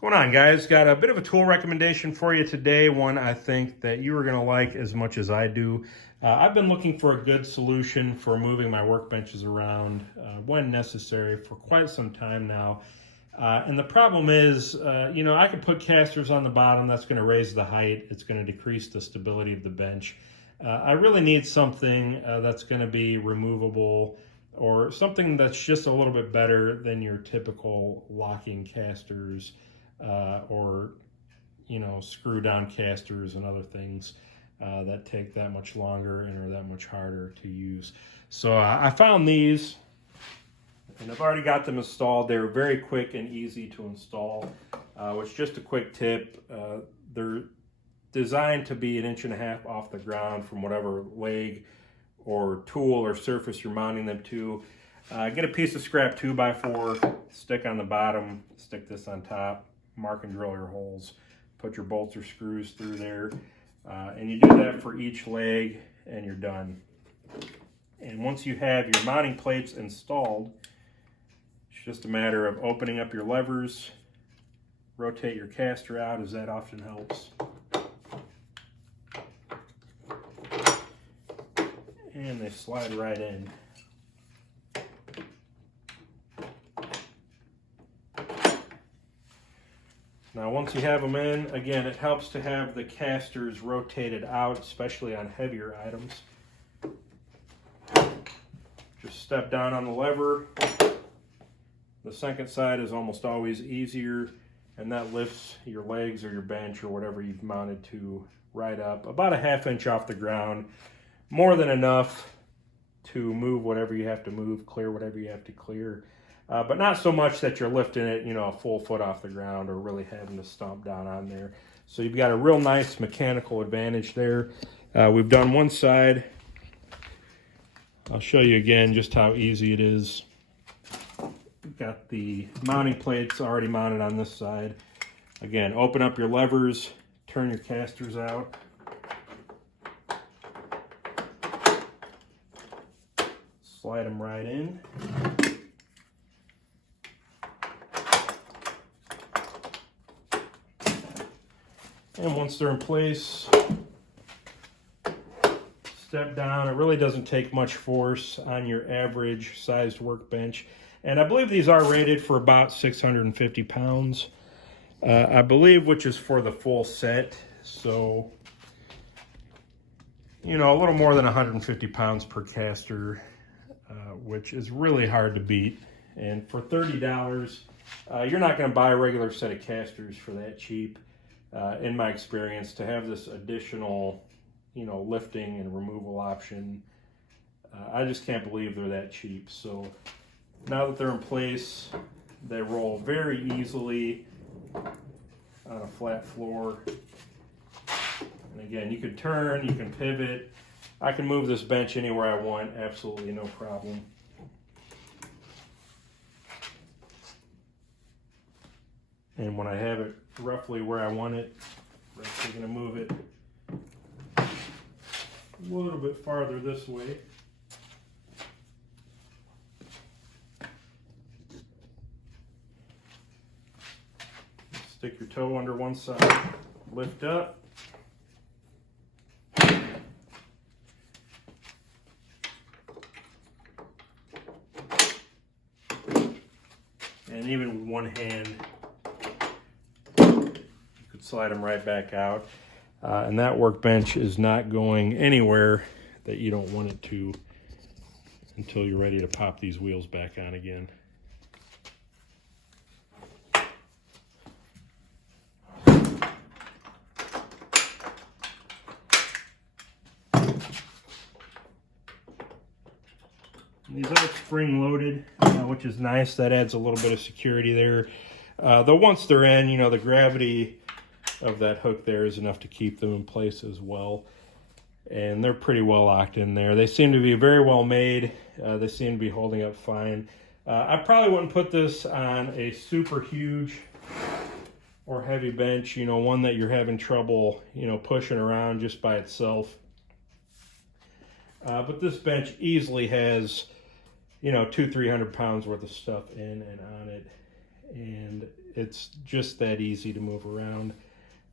What's going on, guys? Got a bit of a tool recommendation for you today, one I think that you are going to like as much as I do. I've been looking for a good solution for moving my workbenches around when necessary for quite some time now. And the problem is, I can put casters on the bottom. That's going to raise the height. It's going to decrease the stability of the bench. I really need something that's going to be removable, or something that's just a little bit better than your typical locking casters, or screw down casters and other things that take that much longer and are that much harder to use. So I found these, and I've already got them installed. They're very quick and easy to install. Which, just a quick tip, they're designed to be 1.5 inches off the ground from whatever leg or tool or surface you're mounting them to. Get a piece of scrap 2x4, stick on the bottom, stick this on top, mark and drill your holes, put your bolts or screws through there, and you do that for each leg and you're done. And once you have your mounting plates installed, it's just a matter of opening up your levers, rotate your caster out, as that often helps, and they slide right in. Now, once you have them in, again, it helps to have the casters rotated out, especially on heavier items. Just step down on the lever. The second side is almost always easier, and that lifts your legs or your bench or whatever you've mounted to right up, about 1/2 inch off the ground. More than enough to move whatever you have to move, clear whatever you have to clear. But not so much that you're lifting it, a full foot off the ground or really having to stomp down on there. So you've got a real nice mechanical advantage there. We've done one side. I'll show you again just how easy it is. We've got the mounting plates already mounted on this side. Again, open up your levers, turn your casters out. Slide them right in. And once they're in place, step down. It really doesn't take much force on your average sized workbench. And I believe these are rated for about 650 pounds. I believe, which is for the full set. So, a little more than 150 pounds per caster, which is really hard to beat. And for $30, you're not going to buy a regular set of casters for that cheap. In my experience, to have this additional, lifting and removal option, I just can't believe they're that cheap. So now that they're in place, they roll very easily on a flat floor. And again, you can turn, you can pivot. I can move this bench anywhere I want, absolutely no problem. And when I have it roughly where I want it, I'm actually going to move it a little bit farther this way. Stick your toe under one side, lift up. And even with one hand, slide them right back out, and that workbench is not going anywhere that you don't want it to until you're ready to pop these wheels back on again. These are spring loaded, which is nice. That adds a little bit of security there. Though once they're in, the gravity of that hook there is enough to keep them in place as well. And they're pretty well locked in there. They seem to be very well made. They seem to be holding up fine. I probably wouldn't put this on a super huge or heavy bench, one that you're having trouble, pushing around just by itself. But this bench easily has, 200-300 pounds worth of stuff in and on it. And it's just that easy to move around.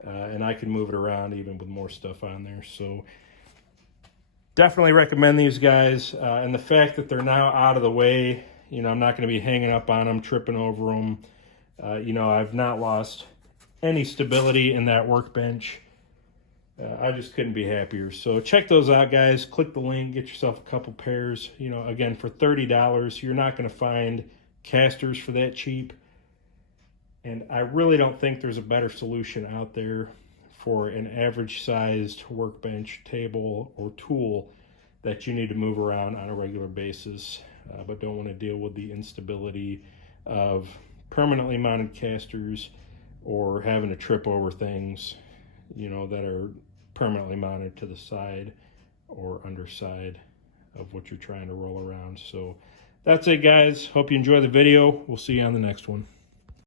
And I can move it around even with more stuff on there. So definitely recommend these guys. And the fact that they're now out of the way, you know, I'm not going to be hanging up on them, tripping over them. You know, I've not lost any stability in that workbench. I just couldn't be happier. So check those out, guys. Click the link, get yourself a couple pairs. You know, again, for $30, you're not going to find casters for that cheap. And I really don't think there's a better solution out there for an average sized workbench, table, or tool that you need to move around on a regular basis, but don't want to deal with the instability of permanently mounted casters or having to trip over things, you know, that are permanently mounted to the side or underside of what you're trying to roll around. So that's it, guys. Hope you enjoy the video. We'll see you on the next one.